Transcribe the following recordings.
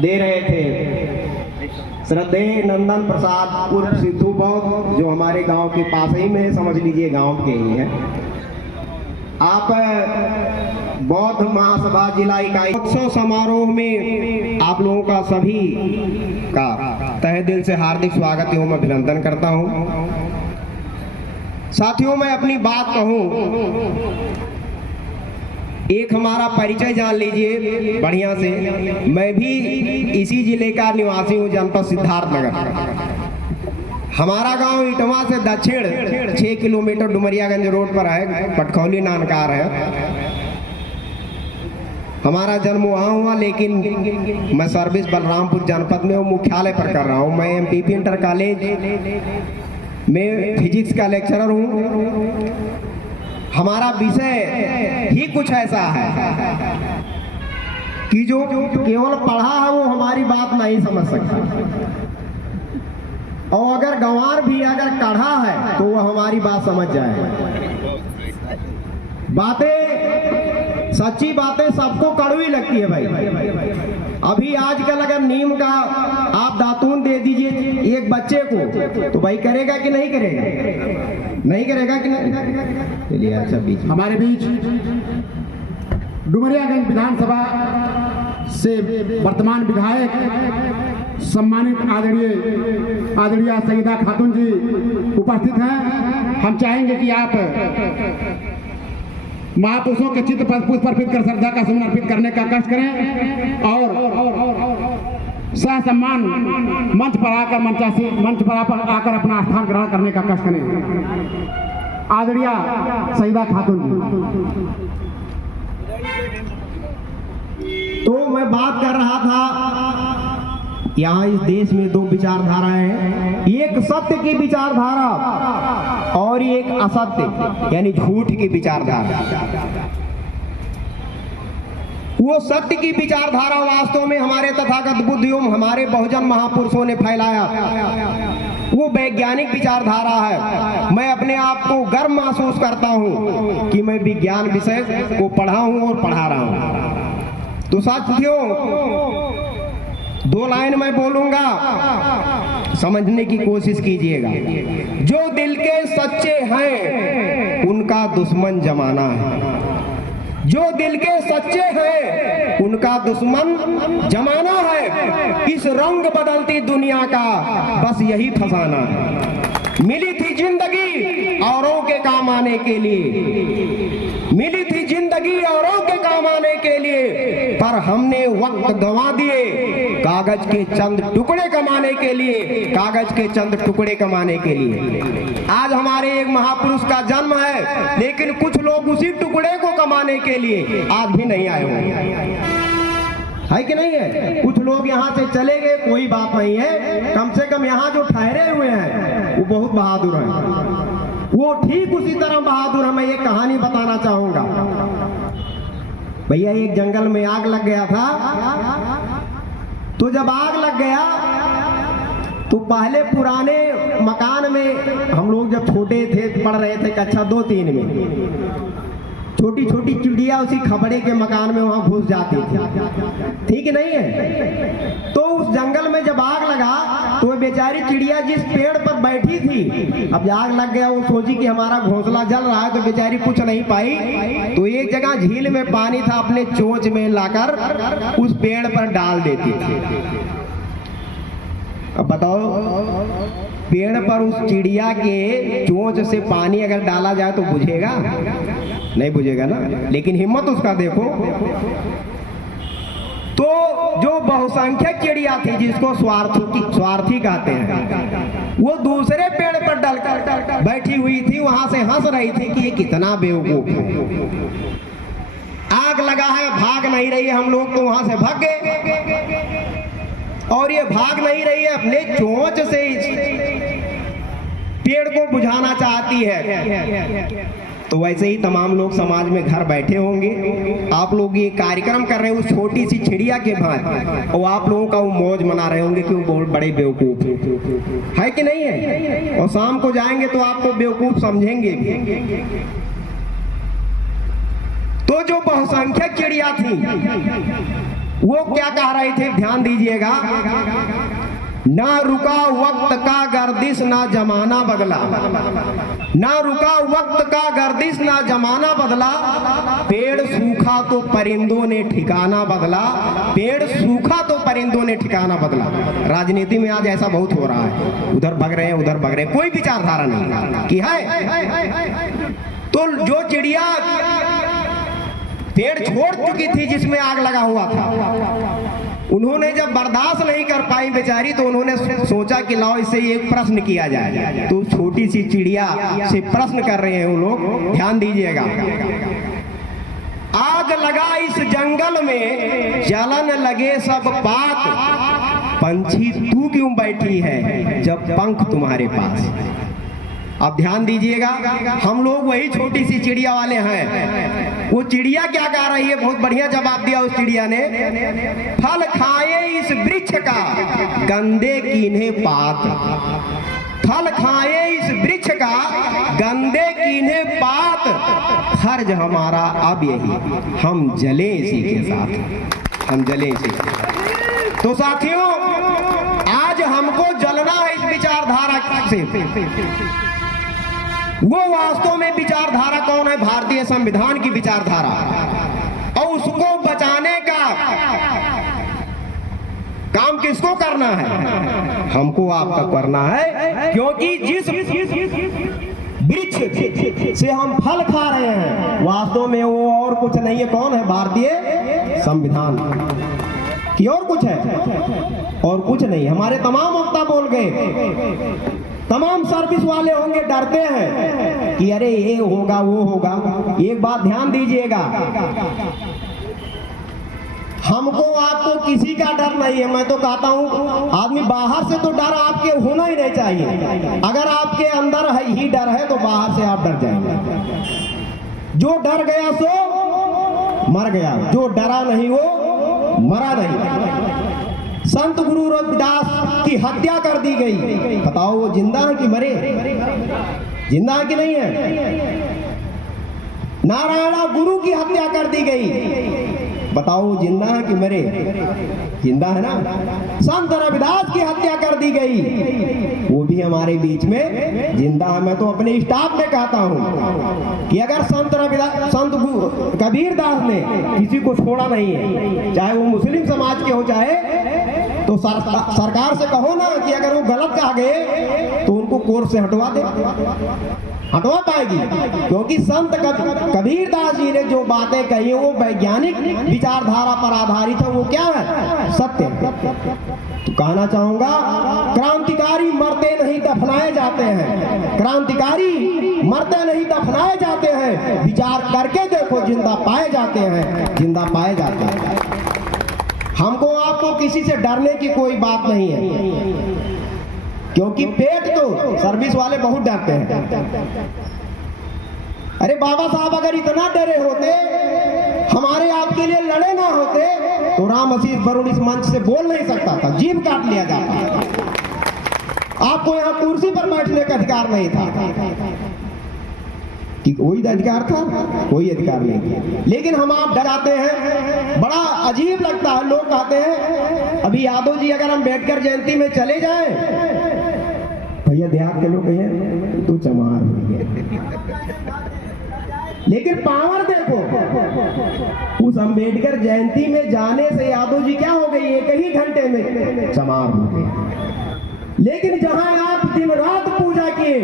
दे रहे थे श्रद्धेय नंदन प्रसाद उर्फ सिद्धू बौद्ध, जो हमारे गांव के पास ही में, समझ लीजिए गांव के ही हैं। आप बौद्ध महासभा जिला इकाई उत्सव समारोह में आप लोगों का सभी का तहे दिल से हार्दिक स्वागत एवं अभिनंदन करता हूं। साथियों, मैं अपनी बात कहूं, एक हमारा परिचय जान लीजिए बढ़िया से। मैं भी इसी जिले का निवासी हूँ, जनपद सिद्धार्थनगर। हमारा गांव इटवा से दक्षिण 6 किलोमीटर डुमरियागंज रोड पर है, पटखौली नानकार है। हमारा जन्म वहाँ हुआ, लेकिन मैं सर्विस बलरामपुर जनपद में मुख्यालय पर कर रहा हूँ। मैं एमपीपी इंटर कॉलेज में फिजिक्स का लेक्चरर हूँ। हमारा विषय ही कुछ ऐसा है कि जो केवल पढ़ा है वो हमारी बात नहीं समझ सकता, और अगर गंवार भी अगर कढ़ा है तो वो हमारी बात समझ जाए। बातें, सच्ची बातें सबको कड़वी लगती है भाई। अभी आजकल अगर नीम का आप दातून दे दीजिए एक बच्चे को, तो भाई करेगा कि नहीं करेगा? नहीं करेगा कि नहीं? चलिए, अच्छा, बीच हमारे बीच डुमरियागंज विधानसभा से वर्तमान विधायक सम्मानित आदरणीय सईदा खातून जी उपस्थित हैं। हम चाहेंगे कि आप महापुरुषों के चित्र पर पुष्प अर्पित कर श्रद्धा का सुमन अर्पित करने का कष्ट करें, और सह सम्मान मंच पर आकर अपना स्थान ग्रहण करने का कष्ट करें। आदरणीय सईदा खातून जी। तो मैं बात कर रहा था, यहाँ इस देश में दो विचारधाराएं हैं, एक सत्य की विचारधारा और एक असत्य यानी झूठ की विचारधारा। वो सत्य की विचारधारा वास्तव में हमारे तथागत बुद्ध एवं हमारे बहुजन महापुरुषों ने फैलाया, वो वैज्ञानिक विचारधारा है। मैं अपने आप को गर्व महसूस करता हूँ कि मैं विज्ञान विषय को पढ़ा हूँ और पढ़ा रहा हूँ। तो साथियों, 2 लाइन मैं बोलूंगा, समझने की कोशिश कीजिएगा। जो दिल के सच्चे हैं उनका दुश्मन जमाना है। जो दिल के सच्चे हैं उनका दुश्मन जमाना है। इस रंग बदलती दुनिया का बस यही फसाना है। मिली थी जिंदगी औरों के काम आने के लिए, मिली थी जिंदगी औरों के काम आने के लिए, पर हमने वक्त गंवा दिए कागज के चंद टुकड़े कमाने के लिए, कागज के चंद टुकड़े कमाने के लिए। आज हमारे एक महापुरुष का जन्म है, लेकिन कुछ लोग उसी टुकड़े को कमाने के लिए आज भी नहीं आए होंगे, है कि नहीं है? कुछ लोग यहाँ से चले गए, कोई बात नहीं है, कम से कम यहाँ जो ठहरे हुए हैं वो बहुत बहादुर हैं। वो ठीक उसी तरह बहादुर है। मैं ये कहानी बताना चाहूंगा। भैया, एक जंगल में आग लग गया था। तो जब आग लग गया तो पहले पुराने मकान में हम लोग जब छोटे थे, पढ़ रहे थे कक्षा 2-3 में, छोटी छोटी चिड़िया उसी खपड़े के मकान में वहां घुस जाती थी, ठीक नहीं है? तो उस जंगल में जब आग लगा तो वो बेचारी चिड़िया जिस पेड़ पर बैठी थी, अब आग लग गया, वो सोची कि हमारा घोंसला जल रहा है, तो बेचारी कुछ नहीं पाई। तो एक जगह झील में पानी था, अपने चोंच में लाकर उस पेड़ पर डाल देती थी। अब बताओ, पेड़ पर उस चिड़िया के चोंच से पानी अगर डाला जाए तो बुझेगा? नहीं बुझेगा ना। लेकिन हिम्मत उसका देखो। तो जो बहुसंख्यक चिड़िया थी, जिसको स्वार्थी कहते हैं, वो दूसरे पेड़ पर डलकर बैठी हुई थी, वहां से हंस रही थी कि ये कितना बेवकूफ है। आग लगा है, भाग नहीं रही है, हम लोग तो वहां से भाग गए, और ये भाग नहीं रही है, अपने चोंच से पेड़ को बुझाना चाहती है। तो वैसे ही तमाम लोग समाज में घर बैठे होंगे, आप लोग ये कार्यक्रम कर रहे हैं उस छोटी सी चिड़िया के भांति, और आप लोगों का वो मौज मना रहे होंगे कि वो बहुत बड़े बेवकूफ है कि नहीं है? और शाम को जाएंगे तो आपको बेवकूफ समझेंगे भी। तो जो बहुसंख्यक चिड़िया थी वो क्या कह रहे थे, ध्यान दीजिएगा। ना रुका वक्त का गर्दिश ना जमाना बदला, ना रुका वक्त का गर्दिश ना जमाना बदला, पेड़ सूखा तो परिंदों ने ठिकाना बदला, पेड़ सूखा तो परिंदों ने ठिकाना बदला। राजनीति में आज ऐसा बहुत हो रहा है, उधर भग रहे हैं उधर भग रहे हैं, कोई विचारधारा नहीं कि है। तो जो चिड़िया पेड़ छोड़ चुकी थी जिसमें आग लगा हुआ था, उन्होंने जब बर्दाश्त नहीं कर पाई बेचारी, तो उन्होंने सोचा कि लाओ इससे एक प्रश्न किया जाए। तो छोटी सी चिड़िया से प्रश्न कर रहे हैं वो लोग, ध्यान दीजिएगा। आग लगा इस जंगल में, जलन लगे सब पात, पंछी तू क्यों बैठी है जब पंख तुम्हारे पास। अब ध्यान दीजिएगा, हम लोग वही छोटी सी चिड़िया वाले हैं। वो चिड़िया क्या कह रही है, बहुत बढ़िया जवाब दिया उस चिड़िया ने। फल खाए इस वृक्ष का गंदे कीन्हे पात, फल खाए इस वृक्ष का गंदे कीन्हे पात, फर्ज हमारा अब यही हम जले इसी के साथ, हम जले इसी के साथ। तो साथियों, आज हमको जलना है इस विचारधारा से। वो वास्तव में विचारधारा कौन है? भारतीय संविधान की विचारधारा, और उसको बचाने का काम किसको करना है? हमको आपका करना है, क्योंकि जिस वृक्ष से हम फल खा रहे हैं वास्तव में वो और कुछ नहीं है। कौन है? भारतीय संविधान की और कुछ है? और कुछ नहीं। हमारे तमाम वक्ता बोल गए, तमाम सर्विस वाले होंगे डरते हैं कि अरे ये होगा वो होगा। एक बात ध्यान दीजिएगा, हमको आपको किसी का डर नहीं है। मैं तो कहता हूँ आदमी बाहर से तो डर आपके होना ही नहीं चाहिए। अगर आपके अंदर है ही डर है तो बाहर से आप डर जाएंगे। जो डर गया सो मर गया, जो डरा नहीं वो मरा नहीं। संत गुरु रविदास की हत्या कर दी गई, बताओ वो जिंदा है कि मरे? जिंदा है कि नहीं है? नारायणा गुरु की हत्या कर दी गई, बताओ वो जिंदा है कि मरे? जिंदा है ना। संत रविदास की हत्या कर दी गई, वो भी हमारे बीच में जिंदा है। मैं तो अपने स्टाफ में कहता हूँ कि अगर संत कबीर दास ने किसी को छोड़ा नहीं है, चाहे वो मुस्लिम समाज के हो चाहे, तो सरकार से कहो ना कि अगर वो गलत कह गए तो उनको कोर्ट से हटवा दे, हटवा पाएगी। क्योंकि संत कबीर दास जी ने जो बातें कही वो वैज्ञानिक विचारधारा पर आधारित है। वो क्या है? सत्य। तो कहना चाहूंगा, क्रांतिकारी मरते नहीं दफनाए जाते हैं, क्रांतिकारी मरते नहीं दफनाए जाते हैं। विचार करके देखो, जिंदा पाए जाते हैं, जिंदा पाए जाते हैं। हमको आपको किसी से डरने की कोई बात नहीं है, क्योंकि पेट तो सर्विस वाले बहुत डरते हैं। अरे बाबा साहब अगर इतना डरे होते, हमारे आपके लिए लड़े ना होते, तो राम आशीष वरुण इस मंच से बोल नहीं सकता था, जीभ काट लिया जाता। आपको यहाँ कुर्सी पर बैठने का अधिकार नहीं था कि कोई अधिकार था? कोई अधिकार नहीं। लेकिन हम आप डराते हैं, बड़ा अजीब लगता है। लोग कहते हैं अभी यादव जी अगर अम्बेडकर जयंती में चले जाएं, भैया देहात के लोग कहें तो चमार हो गया। लेकिन पावर देखो, उस अम्बेडकर जयंती में जाने से यादव जी क्या हो गई? एक ही घंटे में चमार हो गए। लेकिन जहां आप दिन रात पूजा किए,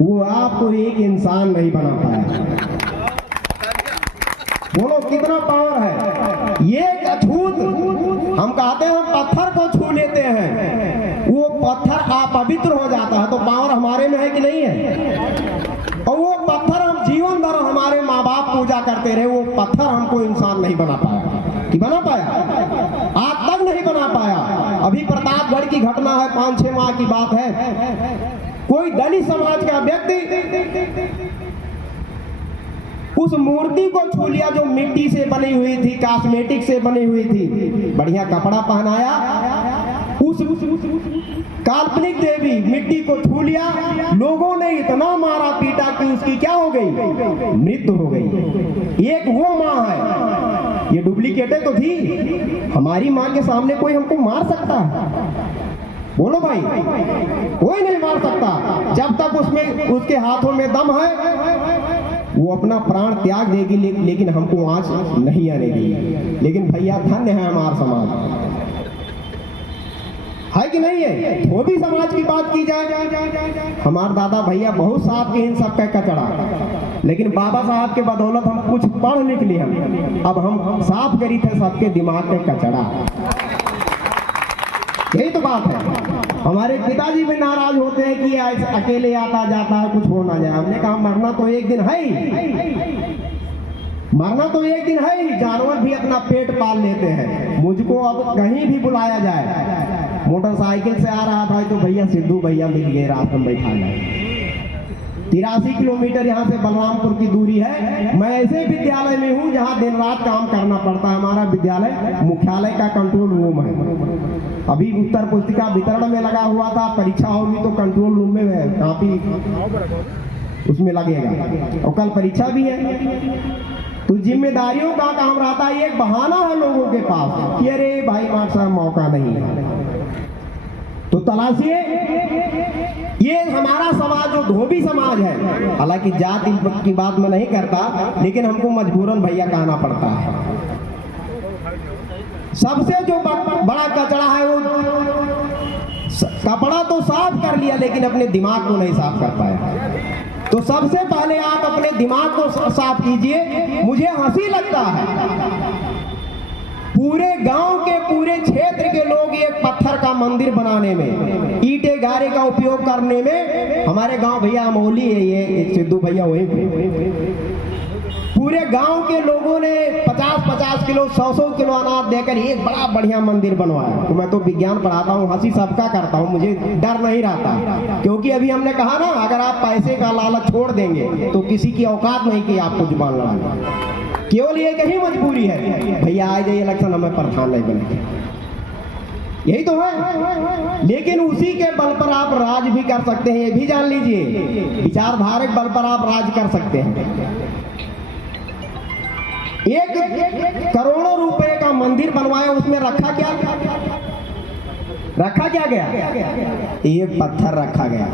वो आपको एक इंसान नहीं बना पाया। बोलो कितना पावर है। ये अछूत, हम कहते हैं हम पत्थर को छू लेते हैं, वो पत्थर अपवित्र हो जाता है, तो पावर हमारे में है कि नहीं है? और वो पत्थर हम जीवन भर हमारे माँ बाप पूजा करते रहे, वो पत्थर हमको इंसान नहीं बना पाया। कि बना पाया? आज तक नहीं बना पाया। अभी प्रतापगढ़ की घटना है, 5-6 माह की बात है। कोई दलित समाज का व्यक्ति उस मूर्ति को छू लिया जो मिट्टी से बनी हुई थी, कॉस्मेटिक से बनी हुई थी, बढ़िया कपड़ा पहनाया, उस काल्पनिक देवी मिट्टी को छू लिया, लोगों ने इतना मारा पीटा कि उसकी क्या हो गई, मृत्यु हो गई। एक वो माँ है, ये डुप्लीकेटें तो थी। हमारी माँ के सामने कोई हमको मार सकता है? बोलो भाई, कोई नहीं मार सकता। जब तक उसमें उसके हाथों में दम है वो अपना प्राण त्याग देगी, लेकिन हमको आंच नहीं आने देगी। लेकिन भैया धन्य है हमारा समाज, है कि नहीं है? धोबी समाज की बात की जाए, हमारे दादा भैया बहुत साफ के इन सब का कचड़ा, लेकिन बाबा साहब के बदौलत हम कुछ पढ़ लिख लिए, अब हम साफ करी थे सबके दिमाग के कचड़ा। यही तो बात है। हमारे पिताजी भी नाराज होते हैं कि अकेले आता जाता है, कुछ हो ना जाए। हमने कहा मरना तो एक दिन है ही, मरना तो एक दिन है ही। जानवर भी अपना पेट पाल लेते हैं। मुझको अब कहीं भी बुलाया जाए, मोटरसाइकिल से आ रहा था तो भैया सिद्धू भैया मिल गए, रास्ते में बैठा गए। 83 किलोमीटर यहाँ से बलरामपुर की दूरी है। मैं ऐसे विद्यालय में हूँ जहाँ दिन रात काम करना पड़ता है। हमारा विद्यालय मुख्यालय का कंट्रोल रूम है। अभी उत्तर पुस्तिका वितरण में लगा हुआ था, परीक्षा होगी तो कंट्रोल रूम में काफी उसमें लगेगा, और कल परीक्षा भी है। तो जिम्मेदारियों का काम रहता है। एक बहाना है लोगों के पास कि अरे भाई मास्टर मौका नहीं है, तो तलाशिए। ये हमारा समाज जो धोबी समाज है, हालांकि जाति की बात मैं नहीं करता, लेकिन हमको मजबूरन भैया कहना पड़ता है। सबसे जो बड़ा कचरा है वो कपड़ा तो साफ कर लिया, लेकिन अपने दिमाग को नहीं साफ कर पाया। तो सबसे पहले आप अपने दिमाग को साफ कीजिए। मुझे हंसी लगता है, पूरे गांव के पूरे क्षेत्र के लोग एक पत्थर का मंदिर बनाने में, ईंटे गारे का उपयोग करने में, हमारे गांव भैया अमोली है, ये सिद्धू भैया वही, पूरे गांव के लोगों ने 50-50 किलो 100-100 किलो अनाज देकर एक बड़ा बढ़िया मंदिर बनवाया। तो मैं तो विज्ञान पढ़ाता हूँ, हंसी सबका करता हूँ, मुझे डर नहीं रहता, क्योंकि अभी हमने कहा ना, अगर आप पैसे का लालच छोड़ देंगे तो किसी की औकात नहीं कि आपको जुबान लड़ाना। केवल ये कहीं मजबूरी है, भैया आ जाइए इलेक्शन हमें प्रधान नहीं बनेंगे, यही तो है। लेकिन उसी के बल पर आप राज भी कर सकते हैं, ये भी जान लीजिए। विचारधारक बल पर आप राज कर सकते हैं। एक करोड़ों रुपए का मंदिर बनवाया, उसमें रखा क्या गया? एक पत्थर रखा गया।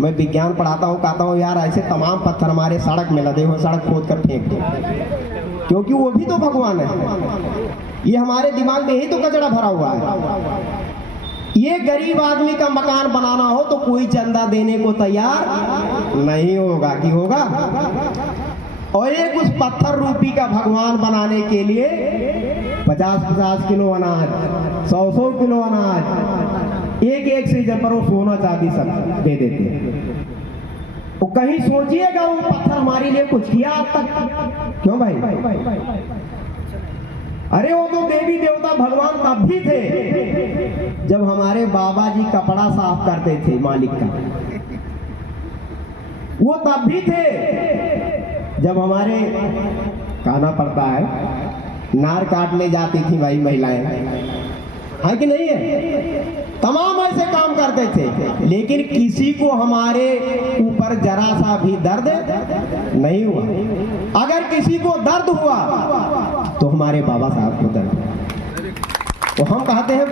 मैं विज्ञान पढ़ाता हूँ, कहता हूँ यार ऐसे तमाम पत्थर हमारे सड़क में लदे हुए, सड़क खोद कर फेंक दो, क्योंकि वो भी तो भगवान है। ये हमारे दिमाग में ही तो कचरा भरा हुआ है। ये गरीब आदमी का मकान बनाना हो तो कोई चंदा देने को तैयार नहीं होगा, कि होगा? और एक उस पत्थर रूपी का भगवान बनाने के लिए 50-50 किलो अनाज, 100-100 किलो अनाज, एक सीजन पर वो सोना चांदी सब दे देते हैं। तो कहीं सोचिएगा वो पत्थर हमारे लिए कुछ किया आज तक? क्यों भाई? अरे वो तो देवी देवता भगवान तब भी थे जब हमारे बाबा जी कपड़ा साफ करते थे मालिक का, वो तब भी थे जब हमारे कहना पड़ता है नार काटने जाती थी भाई महिलाएं, है कि नहीं है? तमाम ऐसे काम करते थे, लेकिन किसी को हमारे ऊपर जरा सा भी दर्द नहीं हुआ। अगर किसी को दर्द हुआ तो हमारे बाबा साहब को दर्द हुआ। तो हम कहते हैं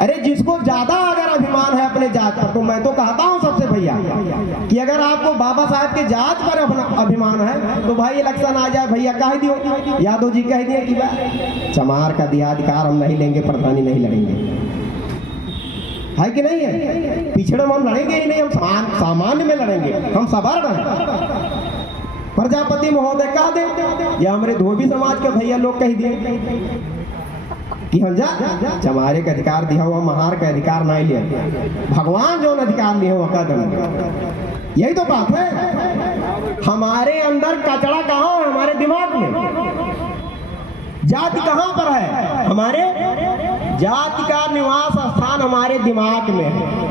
अरे जिसको ज्यादा अगर अभिमान है अपने जात पर, तो मैं तो कहता हूं सबसे भैया कि अगर आपको बाबा साहब के जात पर अभिमान है तो भाई इलेक्शन आ जाए भैया, कह दियो, यादव जी कह दिए कि चमार का दिया अधिकार हम नहीं लेंगे, प्रधानी नहीं लड़ेंगे, है कि नहीं है? पिछड़े में हम लड़ेंगे ही नहीं, हम सामान्य में लड़ेंगे, हम सवर्ण हैं। प्रजापति महोदय कह दे या हमारे धोबी समाज के भैया लोग कह दिए कि हम जा चमारे का अधिकार दिया हुआ, महार का अधिकार नहीं लिया, भगवान जो अधिकार लिए हुआ कदम। यही तो बात है। हमारे अंदर कचरा कहाँ है? हमारे दिमाग में। जाति कहाँ पर है? हमारे जाति का निवास स्थान हमारे दिमाग में है।